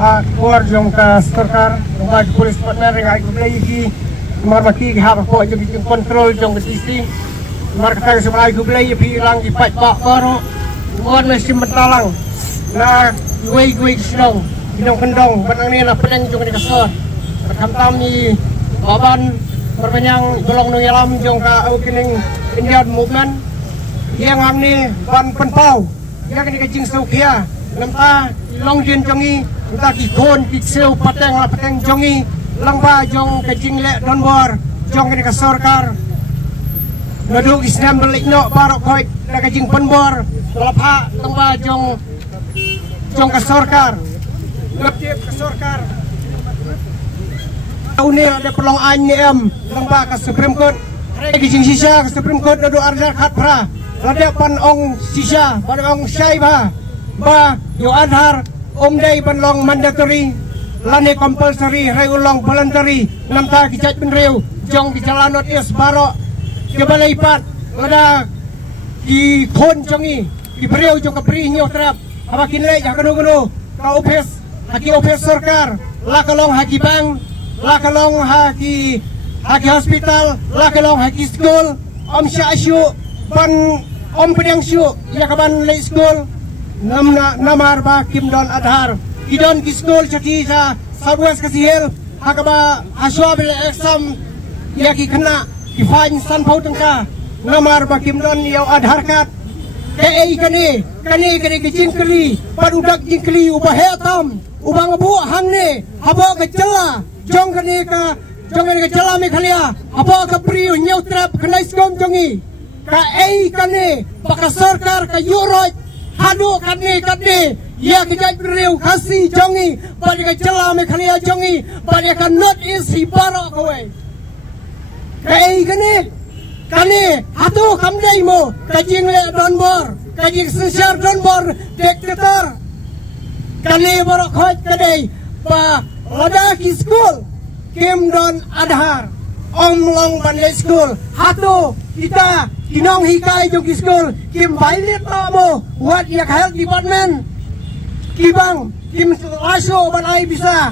keluar jong ke serkar bagi polis partner yang aku beli ki mar maki ki hab ko jong kontrol jong ke sisi mar kata sebelah aku beli pi lang ki pat bak baru buat mesti mentalang na gue senong hidung kendong benang ni na penang jong ke kasar kamtam ni baban berpenyang golong nung yalam jong ka opening Indian movement yang amni ban penpau yang ni kajing saukia namta long jin jongi namta ki kon ki seu pateng la pateng jongi langba jong kajing le donbor jong ni ka sarkar nadu islam belik no barok koi na kajing penbor lapha langba jong ka sarkar ngaptiep ka sarkar ini ada pelong anyem langba ka Supreme Court kajing sisa ka Supreme Court nadu arjar khat pra ada pan ong sisa pan ong syai ba yo adhar day panlong mandatory lane compulsory ray ulong voluntary namta kijat penriu jong kijalanot is baro kebalai pat ada ki khon jongi ki priu jong kapri nyo trap abakin le ya kanu ka office haki office sarkar la kalong haki bank la kalong haki hospital la kalong haki school om syasyu pan om pedang syu ya kaban le school namar ba kim don adhar idon ki school chati sa southwest kasihel hakaba aswa bil exam ya ki kena ki fain san pau tangka namar ba kim don yau adhar kat kani ki jingkli padudak jingkli ubah hetam ubah ngabu hangne habo ka jela jong kani ka jela me khalia habo ka priu nyautrap kena skom jongi kani baka sarkar ka yuroj hadu kani ya kijaj beriu kasih jongi pada ka jela me khalia jongi pada ka not is hi baro kowe kani hatu kamdai mo kajing le donbor kajing sensar donbor diktator kani baro khoj kadai ba lada ki school kim don adhar long bandai school hatu kita kinong hikai jong ki school kim bailit mo what yak health department kibang kim aso banai bisa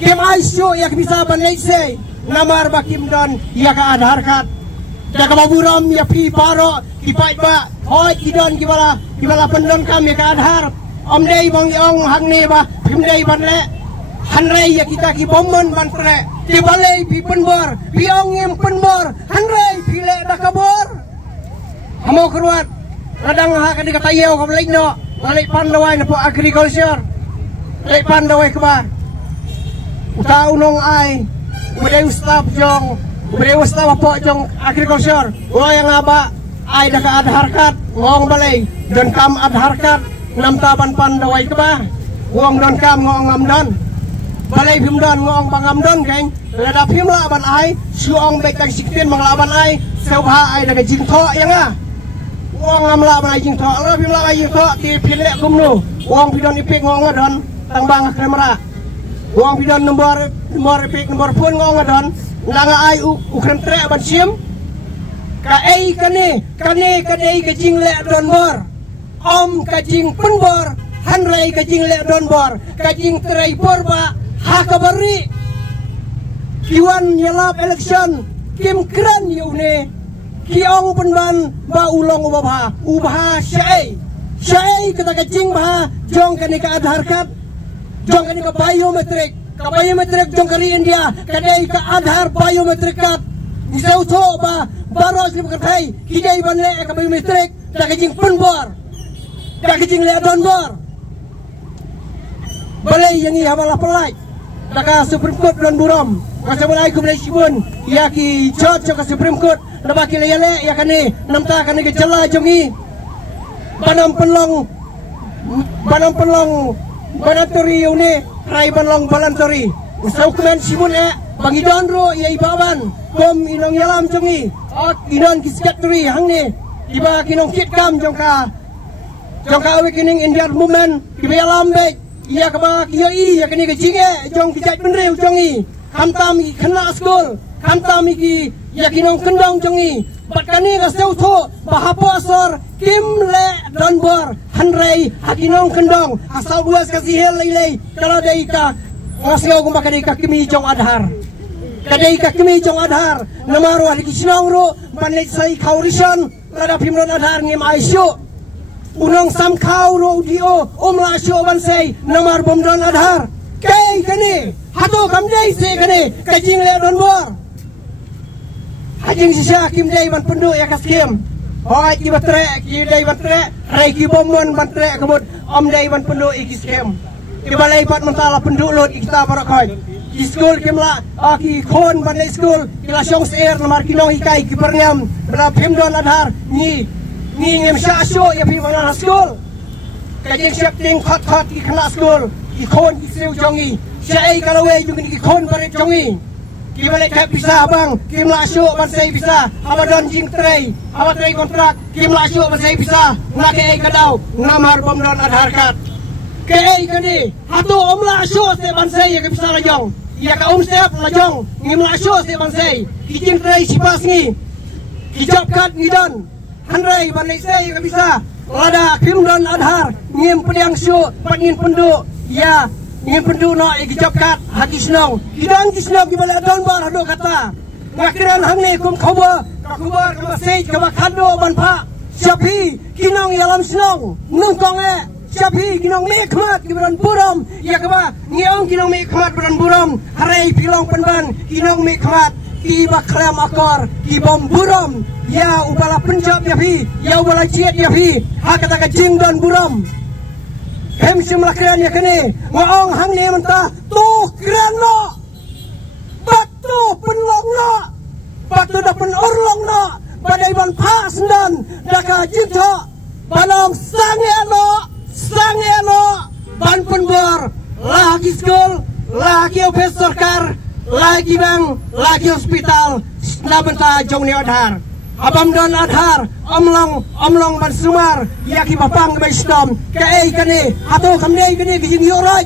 kim aso yak bisa banai sei namar ba kim don yak adhar kat jaga baburam ya pi baro kipai ba hoi idon kibala pendon kam yak adhar om dei bang yong hang ne ba kim dei ban le hanrei ya kita ki bomon ban tre kibalei pi penbor pi ong ngem penbor hanrei pi le dakabor hamo keruat radang ha ka dikatayau ka balik no balik pandawai na po agriculture balik pandawai ka ba utau nong ai ubay ustap po jong agriculture ulo yang aba ai daka adharkat ngong balay don kam adharkat namtaban pandawai ka ba ngong don kam ngong amdon balay pimdon ngong pangamdon keng lada pimla ban ai suong baik kang siktin manglaban ai sebha ai daga jingtho yang uang amla ban jing tho la pimla jing tho ti pile kumnu uang pidon ipik ngong ngadon tang bang kamera uang pidon nomor ipik nomor pun ngong ngadon langa ai ukran tre ban sim ka ei kane kajing le don bor om kajing penbor hanrei kajing le don bor kajing trei porba hakabari kiwan yelap election kim kran yune kiong penban ba ulong ubah syai kata kacing bah jong kani ka adhar kat jong kani ka biometrik jong kari India kadai ka adhar biometrik kat isau tho ba baros ni berkai kidai ban le ka biometrik da kacing penbor da kacing le donbor balai yang i habalah pelai da ka Supreme Court don buram Assalamualaikum Sibun ya ki judge ka Supreme Court nabaki layale ya kani namta kani ke jela jongi banam penlong voluntary une rai banlong voluntary usau kemen Sibun bangi donro ya ibaban kom inong yalam jongi inon kiskatri hangne iba kinong kitkam jongka awakening Indian movement kibayalam be iya kaba kiai ya kani ke jinge jong kijat penriu jongi kamtam kena school kamtam ki yakinong kendong jongi bat kani ka seu tho bahapo asor kim le donbor hanrei hakinong kendong asal buas kasih helai kalau dai ka ngasngau gumba kadai ka kemi jong adhar kadai ka kemi jong adhar namaru hari kisnong ro banlei sai khaurishan lada phimron adhar ngem aisyo unong sam khau ro dio omla syo ban sei namar bomdon adhar kai kani hatu kamdai se kani kajing le don bor hajing sisa kim dai ban penduk ya kaskim hoi ki batre ki dai batre rai ki bomon batre kebut om dai ban penduk ikiskem ki balai pat mentala penduk lot kita barakoi ki skul kimla ki khon ban le skul kila shong ser namar kinong hikai ki perngam bra phimdon adhar ni ngem sha sho ya pi mana skul kajing siap ting khot ki khna skul ki khon ki seu jongi sai kalau we jung ki khon bare jongi ki balik kap bisa bang kim la syo ban sei bisa abadon jing trei abatrei kontrak kim la syo ban sei bisa ngake kadau ngamar bomdon adhar card ke kani hatu om la syo se ban sei ya bisa lajong ya ka om sep lajong ngim la syo se ban sei ki jing trei sipas ngi ki job card ngidon hanrei ban le sei ya bisa lada kimdon adhar ngim pediang syo pangin penduk ya ingin penduk no iki job kat haki snong kidang kisnong ki bala don bar hado kata ngakiran hangne kum khabar ka sei ka khado ban pha siapi kinong yalam snong nung kong e siapi kinong me khmat ki ban buram ya ka ba ngiong kinong me khmat ban buram harai pilong penban kinong me khmat ki ba klam akor ki bom buram ya ubala penjab ya pi ya ubala ciet ya pi ha kata ka jing don buram hem simlakran ya kene ngaong hang ne menta tu kran no batu penlong no batu da pen orlong no badai ban pas dan daka jinto balong sange no ban penbor lagi skul lagi ofis sarkar lagi bank lagi hospital nabenta jong ne adhar abam don adhar omlong ban sumar yaki bapang bai stom kai kane hatu kamdei kane kijing yoroi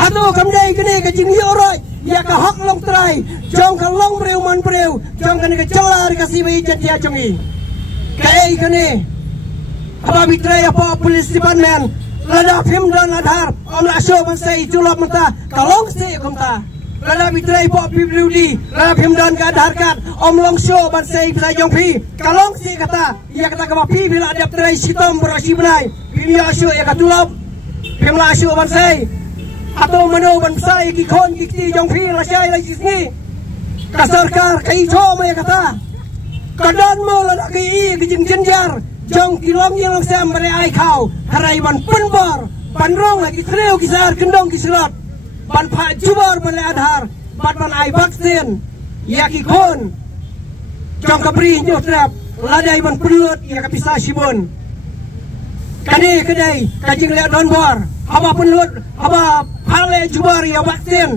hatu kamdei kane kijing yoroi ya ka hok long trai jong ka long breu man breu jong kane ka cholar ka si bai jatia jongi kai kane aba bitrai apa police department lada phim don adhar omla sho ban sai julop mata kalong se kumta lada bitrai po pibli lada phim don ka adhar card omlong sho ban sei bisa jong pi kalong si kata ya kata ka pi bila ada trai sitom berasi benai phim ya sho ya katulop phim la sho ban sei atau mano ban sai ki khon ki ti jong pi la sai la sini ka sarkar kai cho ma ya kata kadon mo lada ki jing jenjar jong ki long yang sam bare ai khau harai ban penbor ban rong lagi kreu ki sar kendong ki serot ban pha jubor ban adhar ban ai vaksin ya ki khon jong kabri nyotrap ladai ban pelut ya kapisa sibun kani kedai kajing le don bor haba pelut haba phale jubor ya vaksin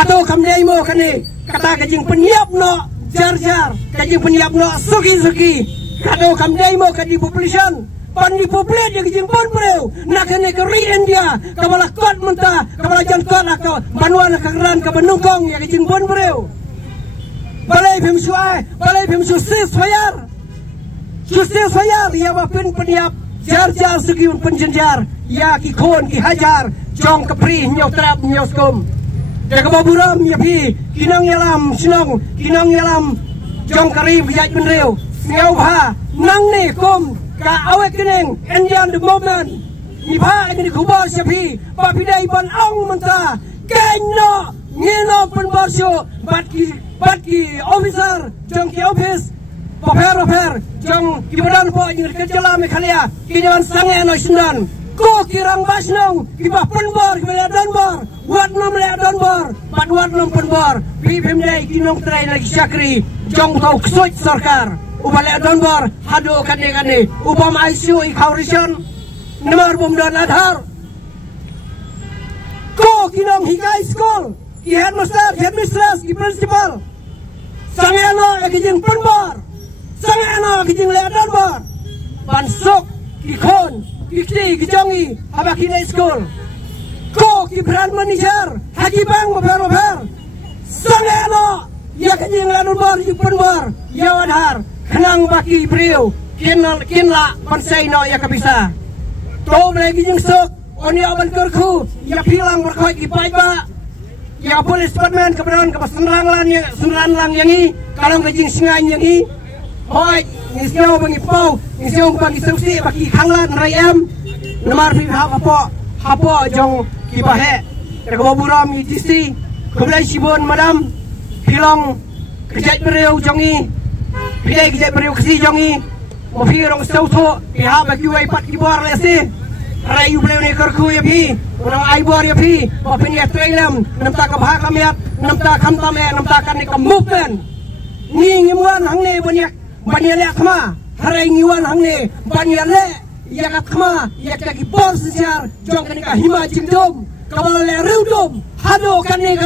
atau kamdei mo kani kata kajing penyiap no jar kajing penyiap no suki kado kamdei mo kadi population pan di populate yang kajing pon breu nak kene keri India kabala kot menta kabala jan kot akau manuan kagran ka benungkong ya kajing pon breu balai phim su sis fayar ya bapin peniap jar segi penjenjar ya ki khon ki hajar jong kepri nyau trap nyau skum jaga baburam ya pi kinang yalam jong kari bijaj benreu ngau bha nang ne kum ka awe keneng Indian the moment ni bha ni khubor siapi pa pidai ban ong menta kenno ngeno penbarsyo batki officer jong ki office paper jong ki badan po ingir kejala me khalia ki jawan sange no sundan ko kirang basnong ki ba penbor ki le donbor wat nom le donbor bat wat nom penbor pi phimdei ki nong trai lagi syakri jong tau ksoj sarkar ubale donbor hado kane ubam ICU I khaurishan namar bomdon adhar ko kinong hikai school ki headmistress ki principal sangeno ekijing penbor sangeno ekijing le donbor bansok ki khon ki jongi haba ki school ko ki brand manager haji bang mafer sangeno ya ekijing le donbor ki penbor ya adhar kenang baki breu kinla pansay no ya kabisa to lagi jing sok oni aban kerku ya pilang berkoi ki paiba ya polis department kebenaran senran lang yangi kalong rejing singai yangi hoi ngisau bangi pau ngisau bangi sausi bagi khanglan rayam namar pi hapo jong ki bahe kebaburam itisi keblai sibon madam pilang kejat beriau jongi pilai kejat beriau kesi jongi mofi rong sauto pihak bagi wai pat kibar lesi rayu beliau ni kerku ya pi orang aibor ya pi opini ya trailam namta kabha kamiat namta khamtame namta kan ni movement ni ngimuan hangne banyak le khama harai ngiwan hangne banyak le ya khama ya ki bor siar jong kan ka hima jingdom kabal le reudom hado kan ni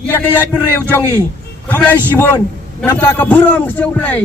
ya ka ya beriau jongi kablai sibon namta ka buram seublai